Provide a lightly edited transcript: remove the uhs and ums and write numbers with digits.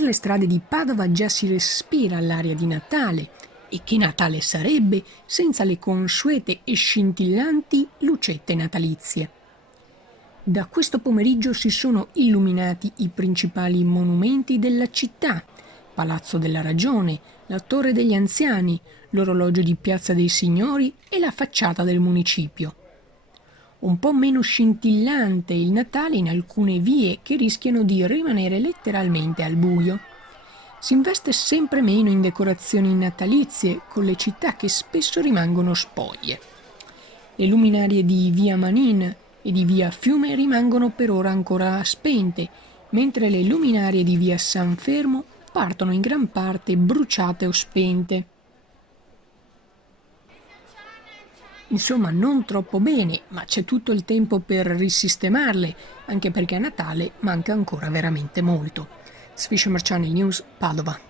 Per le strade di Padova già si respira l'aria di Natale. E che Natale sarebbe senza le consuete e scintillanti lucette natalizie? Da questo pomeriggio si sono illuminati i principali monumenti della città: Palazzo della Ragione, la Torre degli Anziani, l'orologio di Piazza dei Signori e la facciata del municipio. Un po' meno scintillante il Natale in alcune vie che rischiano di rimanere letteralmente al buio. Si investe sempre meno in decorazioni natalizie, con le città che spesso rimangono spoglie. Le luminarie di via Manin e di via Fiume rimangono per ora ancora spente, mentre le luminarie di via San Fermo partono in gran parte bruciate o spente. Insomma, non troppo bene, ma c'è tutto il tempo per risistemarle, anche perché a Natale manca ancora veramente molto. Sfiscio Channel News, Padova.